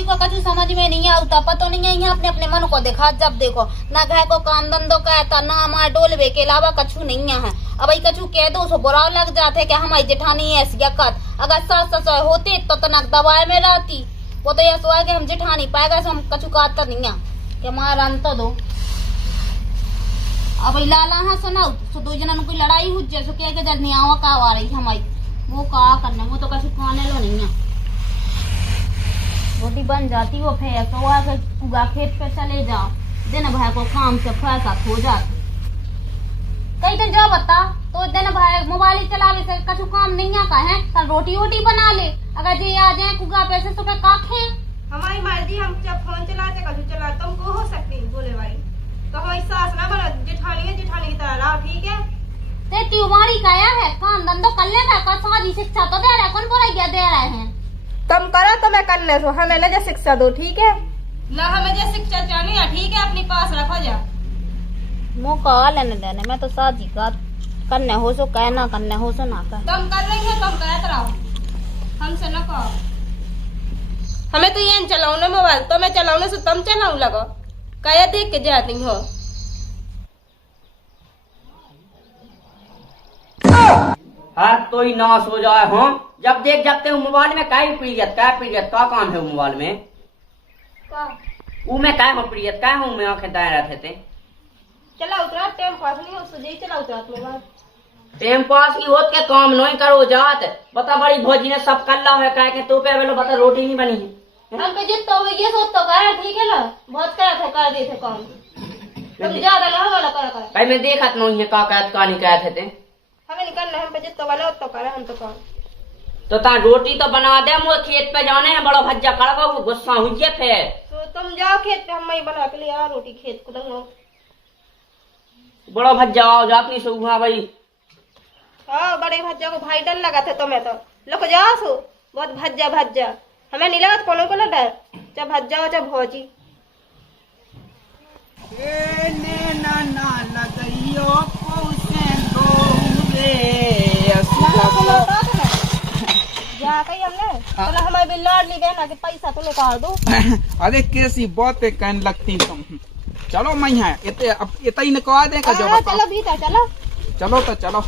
मई को कछु समझ में नहीं आता, पता नहीं है यहाँ अपने अपने मन को देखा। जब देखो ना घर को काम धंधो कहता ना हमारे डोलवे के अलावा कछु नहीं है। अब कछु कह दो सो बुरा लग जाते कि हमारी जेठानी ऐसी कर। अगर सास ससुर होते तो तनक दवाई में रहती। वो तो यह सोचा कि हम जेठानी पाएगा हम कछु कहता नहीं है कि हमारा अंत दो। अब लाला हाँ सुनाओ सो दो जना कोई लड़ाई हो जाए सो कह के जल्दी आवा का आ रही हमारी वो का करना वो तो कछु खाने लो नहीं है। रोटी बन जाती वो फिर तो आके पूरा खेत पे चले जाओ दिन भाई को काम से फैसा हो जाता। कई दिन जाओ बता तो दिन भाई मोबाइल चलावे से कछु काम नहीं आता है। कल रोटी वोटी बना ले अगर जे आ जाए कुगा पैसे तो का खे हमारी मर्जी। हम जब फोन चलाते कभी चलाते हमको हो सकती बोले भाई तो हमारी सास ना बना जेठानी है जेठानी की तरह रहो ठीक है। ते तुम्हारी काया है काम धंधो कर लेगा का सारी शिक्षा तो दे रहा है कौन बोला क्या दे रहे हैं। कम करो तो मैं करने सो हमें ना जो शिक्षा दो ठीक है ना हमें जो शिक्षा चाहिए है ठीक है अपने पास रखो जा मौका लेने देने मैं तो शादी का करने हो सो कहना करने हो सो ना कर। कम कर रही है कम कहते रहो हमसे न कहो। हमें तो ये चलाऊ ना मोबाइल तो मैं चलाऊ से तुम चलाऊ लगो कया देख के जाती हो। हर तो ही नाश हो जाए हो जब देख जाते हो मोबाइल में क्या पीड़ियत का काम है मोबाइल में वो में क्या हो पीड़ियत क्या हूँ मैं आंखें दाएं रहते थे चला उतरा टाइम पास नहीं हो सुझे चला उतरा मोबाइल टाइम पास की होत के काम नहीं करो जात बता बड़ी भौजी ने सब कर ला है कह के तो पे बोलो बता रोटी नहीं बनी है। हम पे जितना हो ये सोच तो कहा ठीक है ना बहुत करा था कर दिए थे काम तुम ज्यादा ना वाला करा कर भाई मैं देखा नहीं है का नहीं कहते थे हमें निकलना हम पे जितना वाला उतना करा हम तो काम तो ता रोटी तो बना दे मुझे खेत पे जाने हैं बड़ा भज्जा कड़वा वो गुस्सा हुई है फिर तो तुम जाओ खेत पे हम मैं बना के ले आ रोटी खेत को दंगो बड़ा भज्जा आओ जापनी से हुआ भाई। हाँ बड़े भज्जा को भाई डर लगा था तुम्हें तो लोग जाओ सो बहुत भज्जा हमें नहीं लगा कोनो को ना डर जब भज्जा हो जब भौजी हमने हमारे बिल्लाड़ ली गए ना कि पैसा तो निकाल दो। अरे कैसी बातें कहने लगती तुम। चलो मैं है इतना ही निकलवा दे का जो चलो भीतर चलो चलो तो चलो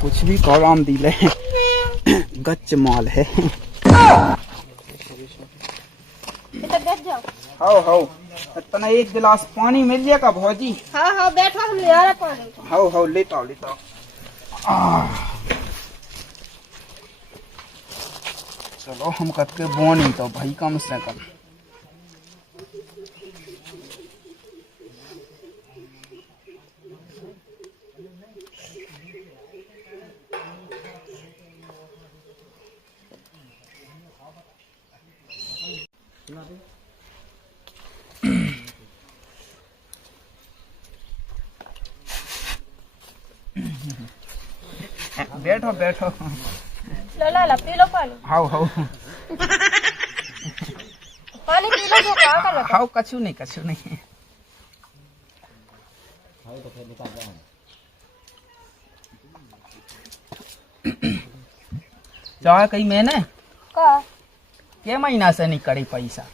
कुछ भी काम दिले गच्च माल है। हाउ इतना एक गिलास पानी मिल जाएगा भौजी। हाँ बैठो हम ले आ रहे पानी। हाउ लेता चलो हम कत के बोनी तो भाई कम से कम बैठो ला पी लो पानी। हाउ पानी पी लो जो क्या कर रहा हाउ कछु नहीं चाहे कहीं मैंने का के महीना से नहीं करे पैसा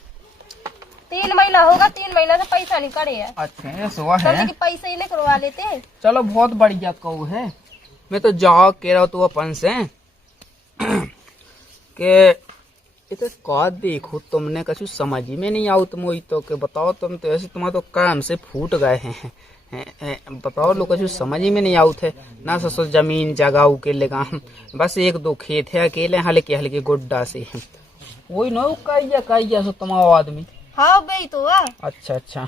3 महीना होगा 3 महीना से पैसा नहीं करे है। अच्छा सुबह है कि पैसे ही नहीं करवा लेते। चलो बहुत बढ़िया कहू है मैं तो जाओ कह रहा तू अपन से के इधर का देखो तुमने कछु समझ ही में नहीं आओ तुम वही तो के बताओ तुम तो ऐसे तुम्हारे तो काम से फूट गए हैं बताओ लोग कछु समझ ही में नहीं आओ थे ना ससुर जमीन जगह के लेगा बस 1-2 खेत है अकेले हल्के गुड्डा से वही न कहिया सो तुम्हारा आदमी। हाँ भाई तो अच्छा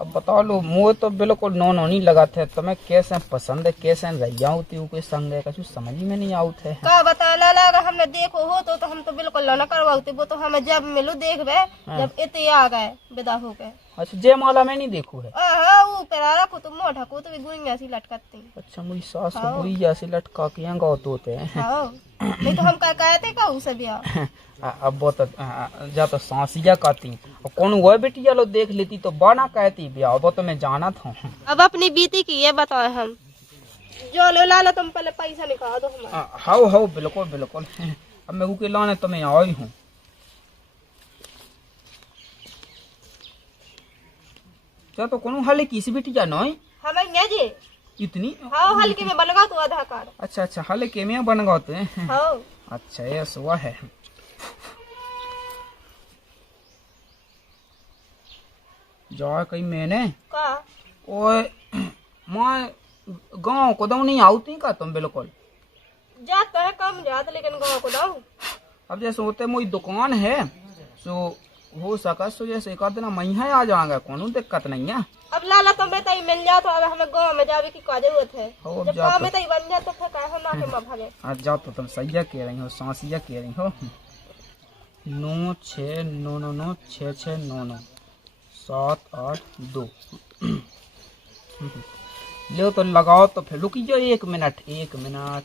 अब बताओ लो मुझे तो बिल्कुल नो नहीं लगा थे तुम्हें कैसे पसंद है कैसे रही होती कोई संग है कुछ समझ में नहीं आउत है का बता लगा हमने देखो हो तो हम तो बिल्कुल ना करवाते वो तो हमें जब मिलो देख जब इतने आ गए विदा हो गए। अच्छा जय माला में नहीं देखो है वो पेरा को तो मोटा को तो गुइया सी लटकाते। अच्छा मुझी सास गुइया सी लटका के गाँव होते हैं नहीं तो हम का कहते का उसे भी अब वो तो जा तो सांसिया कहती कौन वो बेटिया लो देख लेती तो बना कहती ब्याह वो तो मैं जाना था। अब अपनी बीती की ये बताओ हम जो लो लाला तुम पहले पैसा निकाल दो हमारा। हाउ हाउ बिल्कुल बिल्कुल। अब मैं उके लाने तो मैं आई हूँ। क्या तो कोनो हाले किसी बेटी जा नहीं हमें ये जी इतनी। हाँ हल्के में बनगा तू आधार कार्ड। अच्छा अच्छा हाले के में बन गए थे। हाँ अच्छा ये सुआ है। जा कहीं मैंने का ओए मैं गांव को दऊ नहीं आउती का तुम बिल्कुल। जाता है कम जाता लेकिन गाँव को दाऊ। अब जैसे होते मोई दुकान है सो हो सका सो जैसे एक आध दिन मैं आ जाऊंगा कोनो दिक्कत नहीं है। अब लाला तो मैं तई मिल जा तो अगर हमें गाँव में जावे की क्या जरूरत है। हो, अब जब जा गाँव तो। में तई बन जा तो फिर क्या ना के माँ भागे। आज जाओ तो तुम सैया कह रही हो सांसिया कह रही हो। 9 6 9 9 9 6 6 9 9 7 8 2। लो तो लगाओ तो फिर रुकी जो 1 मिनट 1 मिनट।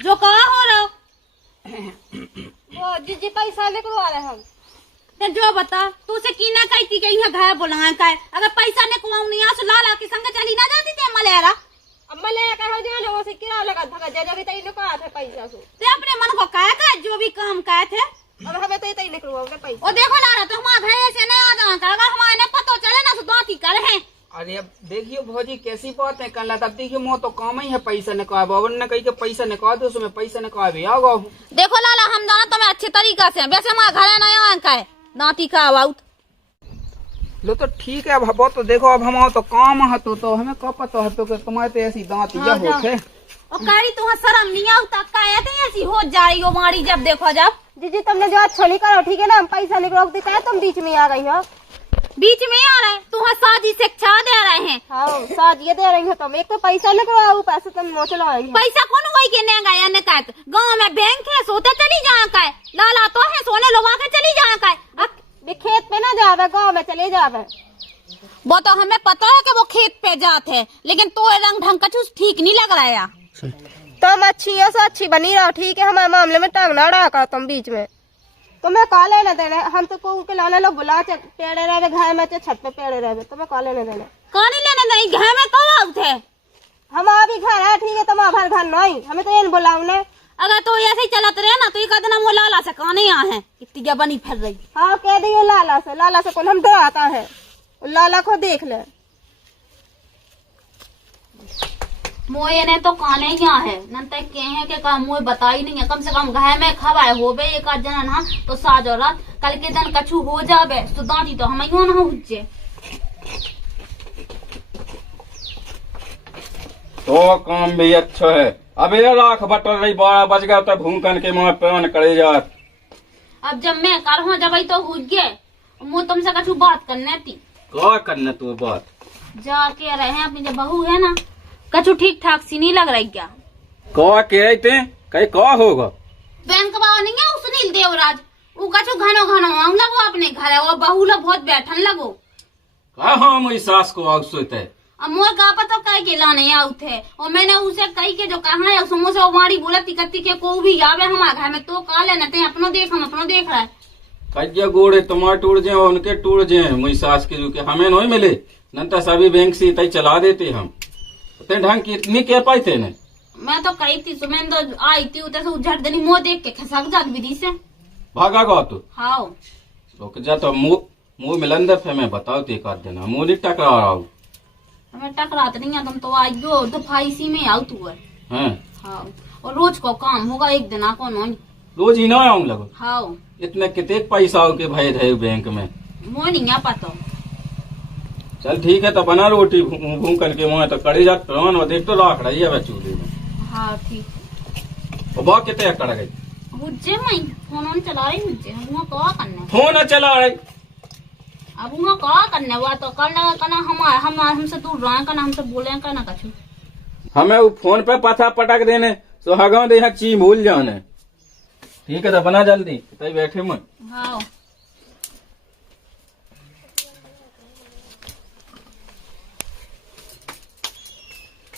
जो कहा हो रहा वो जी पैसा निकलवा रहे हम। तो जो बता तू से की ना कहती कि यहाँ घर बुलाए का अगर पैसा निकलवाऊ नहीं आ लाला के संग चली ना जाती ते मलेरा। अब मैं ले कहा जो वो से किराया लगा धगा जा भी तई निकला थे पैसा सो। ते अपने मन को कह का जो भी काम कहे थे। अब हमें तई निकलवाओगे पैसा। और देखो लाला तो हमारे घर से नहीं आ जाएगा अगर हमारे पता चले ना तो दांती कर है। अरे अब देखियो भौजी कैसी बात है कल तब देखियो मो तो काम ही है पैसा निकाल बाबन ने कही के पैसा निकाल दो उसमें पैसा निकाल भी आओ। देखो लाला हम जाना तुम्हें अच्छे तरीका से वैसे हमारे घर नहीं आएगा है दांती का आवाज। लो तो ठीक है अब तो देखो अब हम तो काम है तो हमें कब पता है तो कि तुम्हारे तो ऐसी दांत या होते। और कारी तुम्हें शर्म नहीं आता कहते ऐसी हो जाएगी हमारी जब देखो जब। जी तुमने जो अच्छा नहीं करो ठीक है ना हम पैसा निकलवाओगे क्या तुम बीच में आ गई हो। बीच में आ रहे तुम्हें साजी शिक्षा दे रहे हैं। हाँ साज ये दे रही हो तुम। एक तो पैसा निकलवाओ पैसे तुम नो चलाएंगे। पैसा कौन वही के नहीं गया न कहते गाँव में बैंक है सोते चली जाए का लाला तो है सोने लोग आके चली जाए का खेत पे ना जावे गाँव में चले जावे। वो तो हमें पता है कि वो खेत पे जाते हैं लेकिन तो रंग ढंग का चूस ठीक नहीं लग रहा है। तुम अच्छी हो सो अच्छी बनी रहो ठीक है हमारे मामले में टांग ना अड़ा कर तुम बीच में। तुम्हें कहा लेने देने हम तो को के लाने लोग बुला पेड़े रहे घर में छत पे पेड़े रहे तुम्हें कहा लेने देने। कहानी लेने नहीं घर में तो आउट है हमारा भी घर है ठीक है तुम्हारा घर नहीं हमें तो ये बुलाऊ ने। अगर तो ऐसे ही चलत रहे ना तो एक आदमी वो लाला से कहानी आ है इतनी बनी फिर रही। हाँ कह दिए लाला से कौन हम डराता है लाला को देख ले। मोए ने तो काने क्या है न तक के हैं कि मोए बता ही नहीं है कम से कम घर में खवाए होबे एक आध जना ना तो साज और रात कल के दिन कछु हो जाबे तो दांती तो हम ही ना हुज्जे। तो काम भी अच्छा है। अब ये लाख बटल रही 12 बज गया तो भूकन के मुँह पेन करे जा। अब जब मैं कर हूँ जब तो हुज्जे मुँह तुमसे कछु बात करने थी। क्या करना तू बात जाके रहे हैं अपनी जब बहू है ना कछु ठीक ठाक सी नहीं लग रही क्या। क्या कह रहे थे कहीं क्या होगा। बैंक वाला नहीं है वो सुनील देवराज वो कछु घनो घनो आऊं लगो अपने घर है वो बहू लोग बहुत बैठन लगो। हाँ मेरी सास को आवश्यक है। अब मोर का पता कह के लाने आउ थे और मैंने उसे कही के जो कहा है उसमें से हमारी बोलती करती के को भी आवे हमारे घर में तो का लेना ते अपनो देख हम अपनो देख रहा है। कज्जा गोड़े तुम्हारे टूट जाए उनके टूट जाए मेरी सास के जो हमें नहीं मिले नंतर सभी बैंक से तय चला देते हम ते ढंग की इतनी कह पाई थे ने। मैं तो कही थी सुमेन तो आई थी उधर से झट देनी मुँह देख के खसक जात विधि से भागा गो तू। हाँ रुक जा तो मुँह मिलन दे फिर मैं बताओ ते कर देना मुँह नहीं टकरा रहा हूँ। हमें टकरात नहीं है तुम तो आइयो दफाई सी में आउ तू है। हाँ और रोज को काम होगा एक दिन आको नहीं रोज ही ना आऊँ लगो। हाँ इतने कितने पैसा के भाई रहे बैंक में मोह नहीं आ पाता। चल ठीक है तो बना रोटी भून करके वहाँ तो कड़ी जात प्रमाण और देख तो लाख रही है चूल्हे में। हाँ ठीक और बहुत कितने कर गई मुझे मैं फोन चला रही मुझे हम क्या करना फोन चला रही अब वहाँ क्या करने हुआ तो करना हम हमसे दूर रहे करना हमसे बोले करना कछु हमें वो फोन पे पता पटक देने तो हगा दे यहाँ ची भूल जाने। ठीक है तो बना जल्दी तभी बैठे मैं। हाँ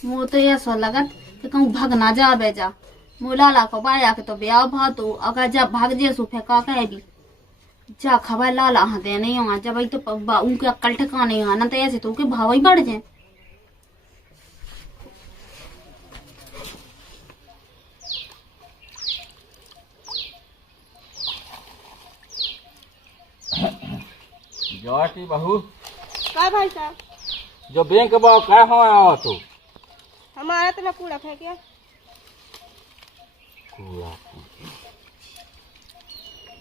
वो तो ये सो लगत कि कहूँ भाग ना जा बेजा मोलाला को बाया के तो ब्याह भातो अगर जब भाग जे सो फेंका कहे भी जा खबर लाला हाँ देने यहाँ जब भाई तो उनके अक्ल ठिकाने आना तो ऐसे तो के भाव ही बढ़ जाए। जवा की बहू का भाई साहब? जो बैंक बा क्या हो आवा तो हमारा तो मैं कूड़ा फेंकिया।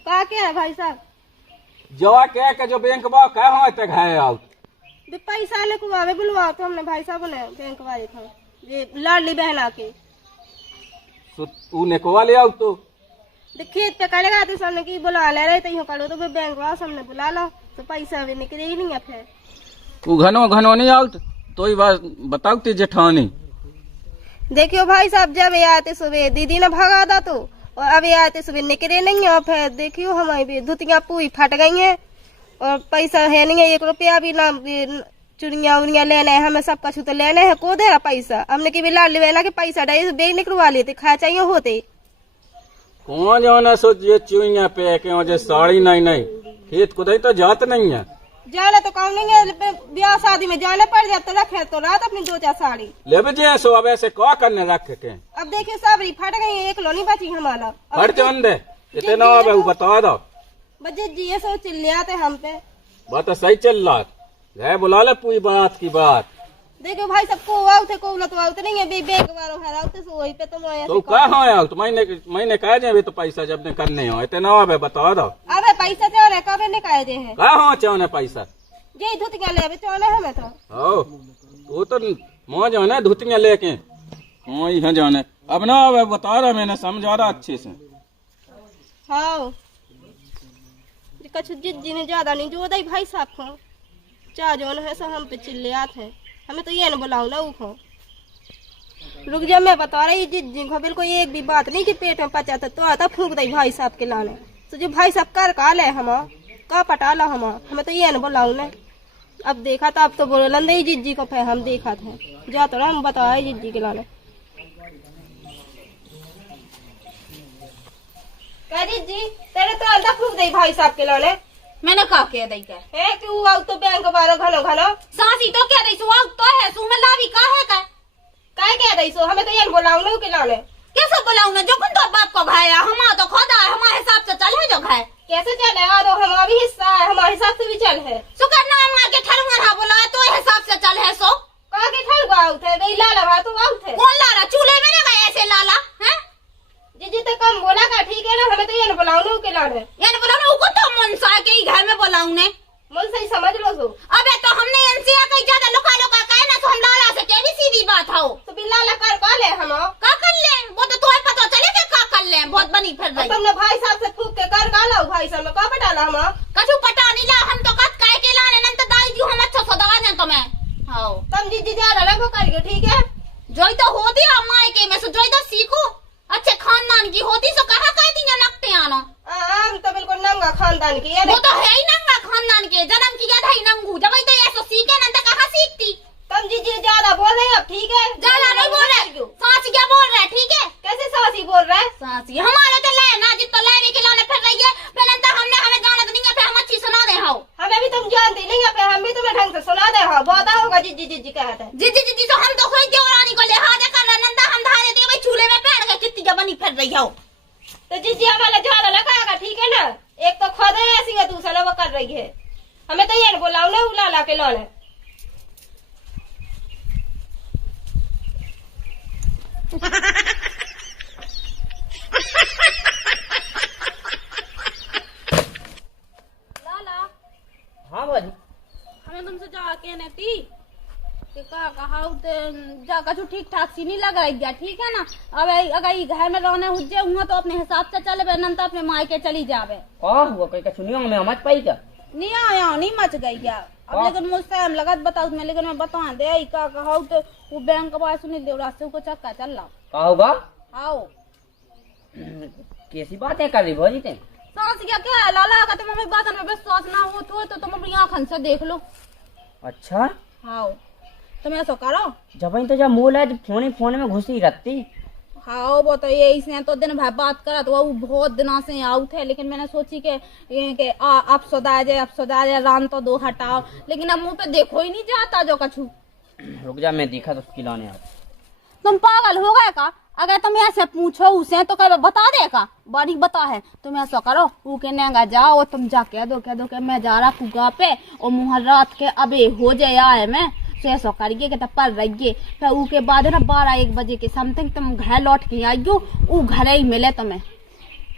का क्या है भाई साहब? जवा क्या के जो बैंक बा क्या हो तक है आउट बे पैसा ले को आवे बुलवाओ तो हमने भाई साहब ने बैंक वाले था ये लाडली बहन आके ऊ ने को ले आउट तो खेत पे करेगा तो सामने की बुला ले रहे थे करो तो बैंक वाला सामने बुला लो तो पैसा भी निकले ही नहीं है फिर। ऊ घनो घनो नहीं आउट तो ही बात बताओ ती जेठानी। देखियो भाई साहब जब ये आते सुबह दीदी ने भगा था तो और अब ये आते सुबह निकले नहीं है। फिर देखियो हमारी भी धुतियां पूरी फट गई हैं और पैसा है नहीं है 1 रुपया भी ना चुड़िया उड़िया लेने हैं हमें सब कुछ तो लेने हैं को दे रहा पैसा हमने की भी लाल लेना के पैसा डाई बेग निकलवा लेते खा चाहिए होते कौन जाना सोच ये चुईया पे के वजह साड़ी नहीं नहीं खेत को तो जात नहीं है जाना तो काम नहीं है ब्याह शादी में जाना पड़ जाता रखे तो रात अपनी 2-4 साड़ी ले बजे सो अब ऐसे क्या करने रख के अब देखिए सबरी फट गई एक लोनी बची हमारा हट चंद इतना अब बता दो बजे जी सो चिल्लाते हम पे बात तो सही चल रहा है बुला ले पूरी बारात की बात। देखो भाई सबको आउते को ना तो आउते नहीं है बेग वालों है आउते सो वही पे तुम तो क्या हो यार तो मैंने कहा जाए तो पैसा जब ने करने हो इतना अब बता दो अब पैसा चाहे कब ने कहे दे हैं क्या हो चाहे पैसा जे धुतियां ले चाहे हमें तो हो वो तो मौज है ना धुतियां लेके हाँ यहाँ जाने अब ना अब बता रहा मैंने समझा रहा अच्छे से। हाँ कछु जिद्दी ने ज्यादा नहीं जो दई भाई साहब को चाह जो है सब हम पे चिल्ले आते हैं हमें तो ये न बुलाओ ना उखो रुक जा मैं बता रही जिद्दी को बिल्कुल एक भी बात नहीं कि पेट में पचा तो आता फूक दई भाई साहब के लाने तो जो भाई साहब कर का ले हम का पटा ला हमें तो ये न बुलाओ ना। अब देखा था अब तो बोलन दे जिद्दी को फिर हम देखा थे जा तो हम बताए जिद्दी के लाने जिद्दी तेरे तो अंदर फूक दई भाई साहब के लाने मैंने कहा कह दई क्या है कि वो आउ तो बैंक वाला घनो घनो सासी तो कह दई सो आउ तो है सो में लावी का है का काय कह दई सो हमें तो ये बुलाऊ ना के लाने कैसे बुलाऊं ना जो कौन तो बाप को भाया हमारा तो खुदा है हमारे हिसाब से चल है जो है कैसे चले आ दो हमारा भी हिस्सा है हमारे हिसाब से भी चल है सो करना हम आके ठलुआ ना बुलाए तो हिसाब से चल है सो का के ठल गाउ थे गई लाला भा तू आउ थे कौन लाला चूल्हे में ना गए ऐसे लाला हैं जी तो कम बोला का ठीक है ना हमें तो ये बुलाऊ ना के लाने यानी बुलाऊं को तो मनसा के ही घर में बुलाऊं ने मन सही समझ लो सो अबे तो हमने एनसीआर कहीं ज्यादा लुका लुका कहे ना तो हम लाला से केवी सीधी बात हो तो बिल्ला लकर का ले हम का कर ले वो तो तुम्हें पता चले कि का कर ले बहुत बनी फिर रही तुमने भाई साहब से फूक के कर का लो भाई साहब में का पटाला हम कछु पटा नहीं ला हम तो कत कहे के लाने नंत दाई जी हम अच्छा सदा ने तुम्हें हां तुम जी ज्यादा लगो करके ठीक है जोई तो होती अम्मा के में सो जोई तो सीखो अच्छे खानदान की होती सो कहा कह दी नकते आनो हम तो बिल्कुल नंगा खानदान की है वो तो है ही नंगा खानदान के जन्म किया था ही नंगू जब तो ऐसा सीखे न तो कहा सीखती तुम जी ज्यादा बोल रहे अब ठीक है ज्यादा नहीं बोल रहे सासी क्या बोल रहे ठीक है कैसे सासी बोल रहा है सासी हमारे तो ले ना जितना ले भी खिलौने फिर रही है पहले तो हमने हमें जाना तो नहीं है फिर हम अच्छी सुना दे हाओ हमें भी तुम जानती नहीं है हम भी तुम्हें ढंग से सुना दे हाँ बहुत होगा जी कहते हैं जी तो हम तो खुद देवरानी को लिहाजा कर रहे नंदा हम धारे दे भाई चूल्हे में पैर के कितनी जबनी फिर रही हो तो जी हमारा ज्यादा लगाएगा ठीक है ना एक तो खुद है ऐसी है दूसरा वो कर रही है हमें तो ये बुलाओ ना उला ला के लाने लाला हाँ बाजी हमें तुमसे जाके न थी कि का कहा जा कछु ठीक ठाक सी नहीं लग रही गया ठीक है ना अब अगर ये घर में रहने हुए हुआ तो अपने हिसाब से चले नंतर अपने मायके चली जावे कहा हुआ कोई का सुनियो में मत पाई का नहीं आया नहीं मच गई क्या अब लेकिन मुझसे हम लगत बताऊ मैं लेकिन मैं बता दे का कहा तो वो बैंक का सुनी देवरा से को चक्का चल रहा कहा होगा आओ कैसी बातें कर रही भौजी ते सांस क्या है लाला का तुम बात में विश्वास ना हो तो तुम अपनी आंखन से देख लो अच्छा आओ तुम ऐसा करो जब तो जब मोल है फोन में घुसी रहती हाँ वो तो ये इसने तो दिन भर बात करा तो वो बहुत दिनों से आउट है, लेकिन मैंने सोची कि अब सुधा जाए रान तो दो हटाओ, लेकिन अब मुंह पे देखो ही नहीं जाता जो कछु। रुक जा, मैं देखा तो उसकी लाने आ। तुम पागल हो गए का? अगर तुम ऐसे पूछो उसे तो कह बता देगा, बारीक बता है। तुम ऐसा करो, वो कहने जाओ तुम जा कह दो कि मैं जा रहा कुगा पे और मुँह रात के अबे हो जाए आए मैं तो ऐसा करिए कि तब पर रहिए, फिर उसके बाद ना 12-1 बजे के समथिंग तुम घर लौट के आइयो, वो घर ही मिले तुम्हें।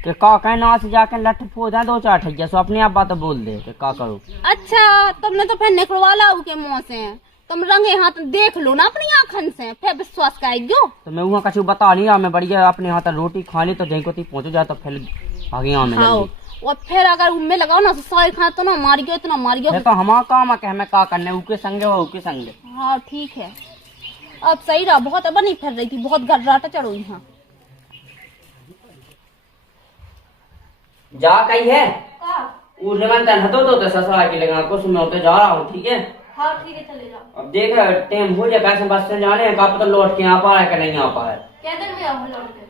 कि का कहना से जाके लठ फोदा 2-4 ठैया सो अपने आप बात बोल दे कि का करूं। अच्छा तुमने तो फिर निकलवा ला उसके मुँह से, तुम रंगे हाथ देख लो ना अपनी आँखन से, फिर विश्वास करेगो। तो मैं वहाँ कछु बता नहीं रहा, मैं बढ़िया अपने हाथ रोटी खा ली तो जहीं को पहुँच जाए तो फिर आगे यहाँ में हाँ, और फिर अगर उनमें लगाओ ना सारी खा तो ना मारियो इतना मारियो। तो हमारा काम है कि हमें का करने, उके संगे हो उके संगे। हाँ ठीक है, अब सही रहा, बहुत अब नहीं फिर रही थी, बहुत गर्राटा चढ़ो यहाँ। जा कही है वो निमंत्रण हतो तो ससुराल के लगा कुछ मैं होते जा रहा हूँ, ठीक है? हाँ ठीक है चले जाओ। अब देख टाइम हो जाए कैसे बस से जाने का पता लौट के आ पा रहा है कि नहीं आ पा रहा है। क्या दिन में आओ लौट के?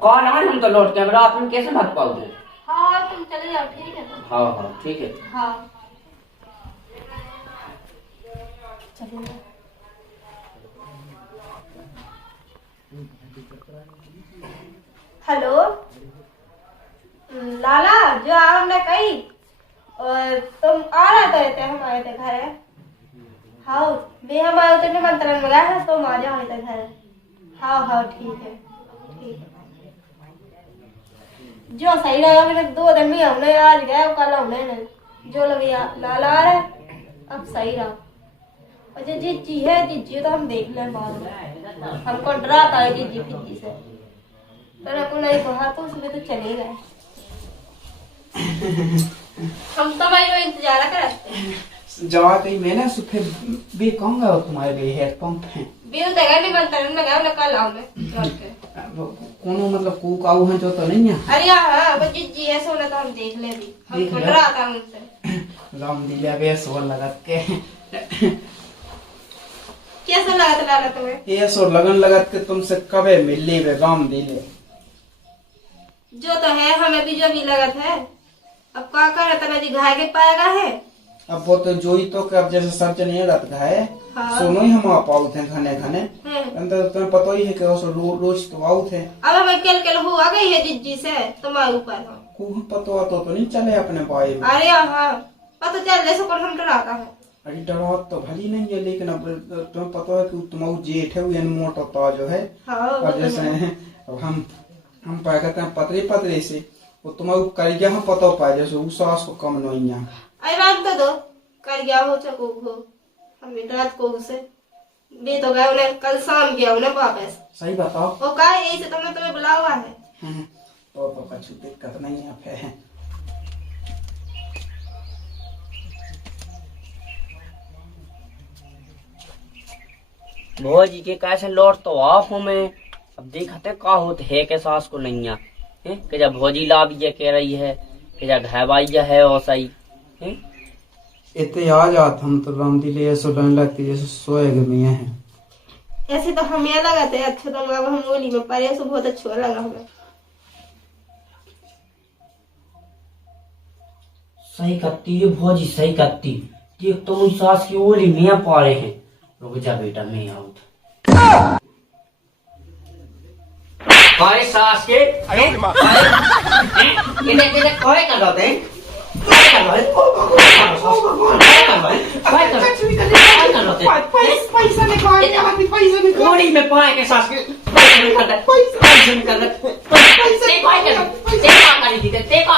कौन आए हम तो लौट के रात में कैसे भाग पाओगे? हाँ तुम चले जाओ, ठीक है? हाँ हाँ ठीक है। हाँ चले जाओ। हेलो लाला, जो हमने कही और तुम आ रहे थे हम आए थे घर। हाँ वे हम आए थे निमंत्रण मिला है, तुम आ जाओ थे घर। हाँ हाँ ठीक है ठीक है, जो सही रहेगा। मैंने 2 दिन में हमने आज गए कल हमने जो लगे लाला आ रहे, अब सही रहा। और जो जिज्जी है जिज्जी तो हम देख लें बाद में, हमको डराता है जिज्जी फिज्जी से, तो को नहीं कहा तो उसमें तो चले गए। हम तुम्हारी इंतजार करते जवा कही मैंने फिर भी कहूंगा तुम्हारे लिए हेड पंप है बिल देगा नहीं बनता नहीं लगा ना कल आओ मैं लौट के। कोनो मतलब कूक आऊ है जो तो नहीं है। अरे हाँ वो जिज्जी है सोना तो हम देख ले भी, हमको डराता मुझसे। राम दिया बे सोर लगत के कैसा लगा था लाला तुम्हें? ये सोर लगन लगत के तुमसे कबे मिली वे राम दिले जो तो है हमें भी जो भी लगत है। अब क्या करे तना जी घाय के पाएगा है। अब वो तो जोई तो कि अब जैसे सर्जन ये रहता है हाँ। सोनो ही हम आ पाऊ थे खाने अंदर तुम्हें पता ही है कि रोज तो आऊ थे। अब हमें केल हो आ गई है जिज्जी से तुम्हारे ऊपर। खूब पता तो नहीं चले अपने भाई में। अरे हाँ पता चल जैसे पर हम डराता है। अरे डरा तो भली नहीं है, लेकिन अब तुम्हें पता है कि तुम्हारा जेठ है वो मोटा ता जो है। हाँ, और जैसे अब हम पाए कहते हैं पतरे पतरे से वो तुम्हारा कर गया हम पता पाए जैसे उस सास को कम नहीं है। अरे बात तो दो कर गया हो चको हो हम रात को उसे भी तो गए उन्हें कल शाम गया उन्हें वापस। सही बताओ वो कहा यही से तुमने तुम्हें बुला हुआ है। तो कछु दिक्कत नहीं है फिर। भौजी के कैसे लौट तो आप हमें अब देखते का होते है के सास को नहीं है कि जब भौजी लाभ ये कह रही है कि जब घरवाई है और सही है। इतने आ जात हम तो राम दिले ऐसा लगने लगती जैसे सोए में है। ऐसे तो हमें लगा था अच्छा, तो हम होली में पारे सो बहुत अच्छा लगा हमें। सही करती है भौजी सही करती, देख तो मुझ सास की ओली में पा रहे हैं। रुक जा बेटा मैं आउट भाई सास के कितने कोई कर रहे हैं पैसा निकाल में पाए के सास के पैसा निकाल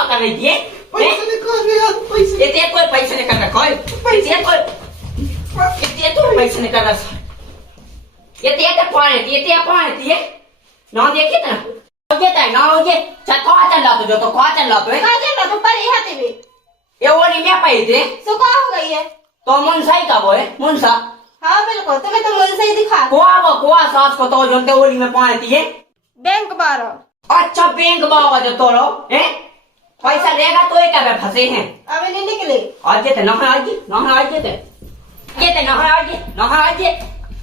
कर रही थी ये कोई पैसा निकाल रखा है तो पैसा निकाल रहा ये पाए ना देखिए ना ये कहा चल रहा जो तो कहा चल रहा तो पर यहाँ थे ये वो नहीं मैं पाई थे सुखा हो गई है तो मुंसा ही का वो है मुंसा। हाँ बिल्कुल तुम्हें तो मुंसा ही दिखा कुआ सास को तो जो ओली में पाती है बैंक बारो। अच्छा बैंक बाबा जो तोड़ो है पैसा लेगा तो एक अब फंसे हैं अभी नहीं निकले आज थे नहा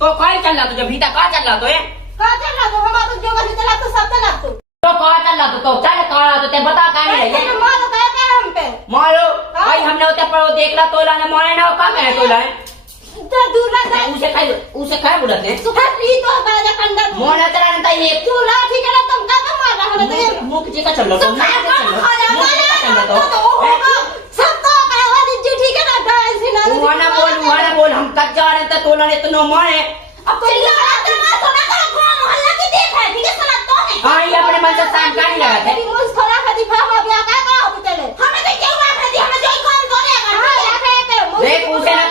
तो कहीं चल रहा तो जो भीतर कहा चल रहा तो है कहा चल रहा तो हमारा तो जो चला तो सब तक अब तो कहा चल रहा तो चल कहा तो ते बता कहाँ नहीं है मारो क्या हम पे मारो भाई हमने होते पर देख ला तोला ने मारे ना कहाँ कहे तोला है तो दूर रहा उसे खाए बुलाते हैं सुखा ली तो बाजा कंडा मोना चला नहीं था ये तू लाठी के ना तुम का मार रहा है तो ये मुख जी का चल रहा सब तो कहवा दी ठीक है ना डाल से ना वहां बोल हम कब जा रहे थे तोला ने तो मारे अब तो लगा सुना करो गांव मोहल्ला की देख है ठीक है सुना तो है हां ये अपने मन से शाम का नहीं लगा थे मुझ थोड़ा खदी फावा बिया का होटल हमें तो क्यों मार दी हमें जो कौन करेगा हां या के देख उसे ना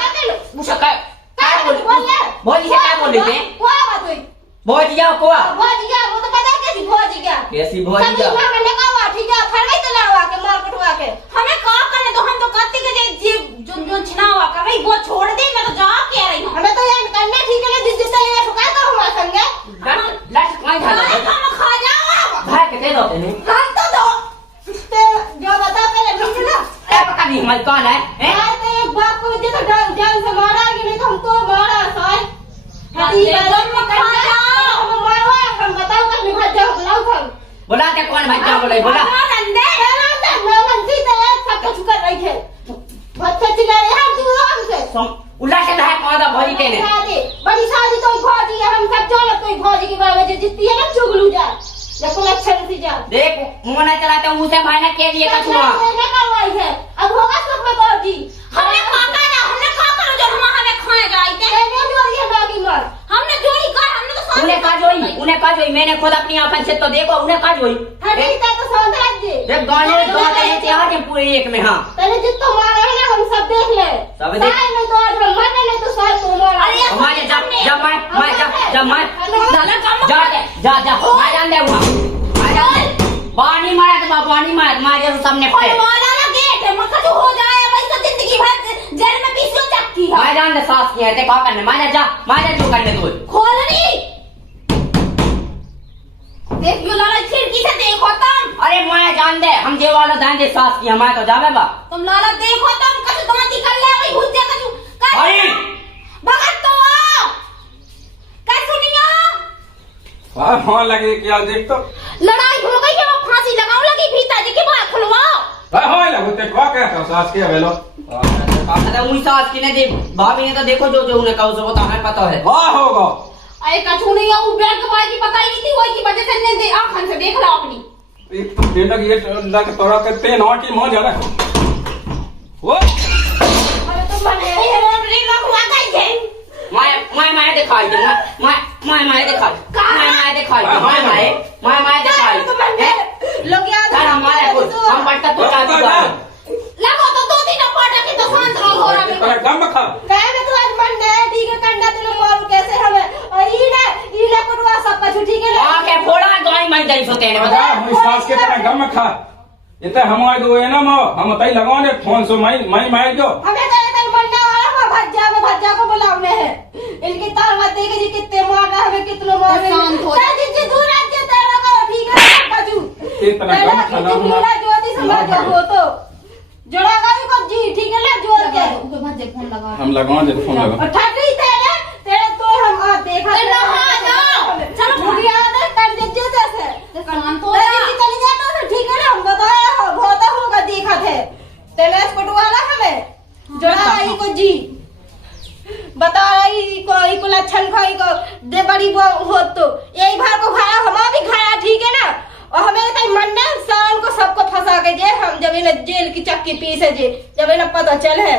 उसे क्या बोल से क्या बोल रहे थे क्या बात हुई भोजिया को भोजिया वो तो पता कैसी भोजिया कैसी भोजिया मैंने कहा ठीक है फरवाई तो लड़वा के मार कटवा के हमें का करे तो हम तो कत्ती के जे जो छिनावा कर रही वो छोड़ दे मैं तो जा के रही हूं हमें तो ये करना ठीक है जिस जिस तरह ठुका तो हमारे संगे लट काय था हम खा जाओ भाई कैसे दो तेने हम तो दो ते जो बता पहले ठीक ना क्या पता नहीं हमारी कौन है यार ते एक बाप को दे तो जान से मारा कि नहीं तो हम तो मारा साय हदी बादम में खा जाओ हम मारवा हम बताओ तक निभा जाओ बुलाओ हम बोला क्या कौन भाई क्या बोले बोला नंदे मनसी तो सब कुछ कर रही है बच्चे चिल्ला रहे हैं दूर हमसे उल्ला से है कौन था भोजी तेने बड़ी शादी तो भोजी है हम सब जाने तो भोजी के बारे में जितती है ना चुगलू जा या कोई अच्छा नहीं जा देख मुंह ना चलाते मुझसे भाईना के लिए कछुआ मैंने करवाई है अब होगा सब में भोजी हमने खा करो जो हमें खाए जाए थे जो ये बागी मर हमने जोई कर हमने तो उन्हें का जोई मैंने खुद अपनी आंखों से तो देखो उन्हें का जोई हटी तो सौंदर्य दे देख गाने गाते हैं त्यार है पूरे एक में हां पहले जितना मारा है ना हम सब देख ले सब देख नहीं तो आज हम मरने नहीं तो साल तो मारा हमारे जब मैं मैं जान दे पानी मारा मारे सामने पे मारा ना गेट है मक्का जो हो जाए भाई सब जिंदगी भर जेल में पीसो चक्की है मैं जान दे सास की है ते का करने मारे जो करने दो खोल रही देख यो लाला खिड़की से देखो तुम अरे मैं जान दे हम जे वाला जान दे सास की हमारे तो जावे बा तुम लाला देखो तुम कछु दांती कर ले भाई हुज्जा कछु अरे भगत तो क्या सुनियो हाँ लगे क्या देख तो लड़ाई हो गई है वो फांसी लगाओ लगी भीतर जी के बाहर खुलवाओ हाँ लगो ते क्या कहता सास के वेलो अरे मुई सास की ने दे भाभी ने तो देखो जो उन्हें कहा उसे वो तो हमें पता है वाह होगा अरे कछु नहीं है वो बैंक वाली की पता ही नहीं थी वही की वजह से ने दे आंखन से देख लो अपनी एक तो बेटा ये लग तोड़ा करते नौटी मोह ज्यादा वो अरे तुम बने ये लोग हुआ गई है मैं दिखाई दे मैं दिखाई लोग याद हमारे हम बढ़ता तो लगो तो 2-3 पटा के तो शांत रहो हो रहा है गम खा काय में तो आज मन है ठीक है कंडा तेरे मारू कैसे हमें और इने कुटवा सब कुछ ठीक है आके फोड़ा गाय मैं दई सोते ने बता मैं सास के तरह गम खा ये तो हमारे दो है ना मो हम तई लगाओ ने फोन से मैं जो हमें तो इधर मरने वाला में भज्जा को बुलावने हैं इनकी तार मत देखे जी कितने मार रहा है कितने मार रहे हैं जी दूर राज्य तेरा का ठीक है बाजू इतना गम खाना मेरा ज्योति समझ हो तो जोड़ा गई को जी ठीक है ना जोड़ के उके भज्जे फोन लगा हम लगाओ दे फोन लगा और ठाकरी तेरे तो हम आ देखा चलो मुझे याद है कर दीजिए जैसे कान तो चली जाता तो ठीक है ना हम बताया बहुत होगा देखा थे तेरे पटवाला हमें जोड़ा आई को जी बता रही को लक्षण खाई को दे बड़ी वो हो तो यही भार को खाया हमारा भी खाया ठीक है ना और हमें तो मंडल साल को सबको फंसा के जे हम जब इन्हें जेल की चक्की पीसे जे जब इन्हें पता चल है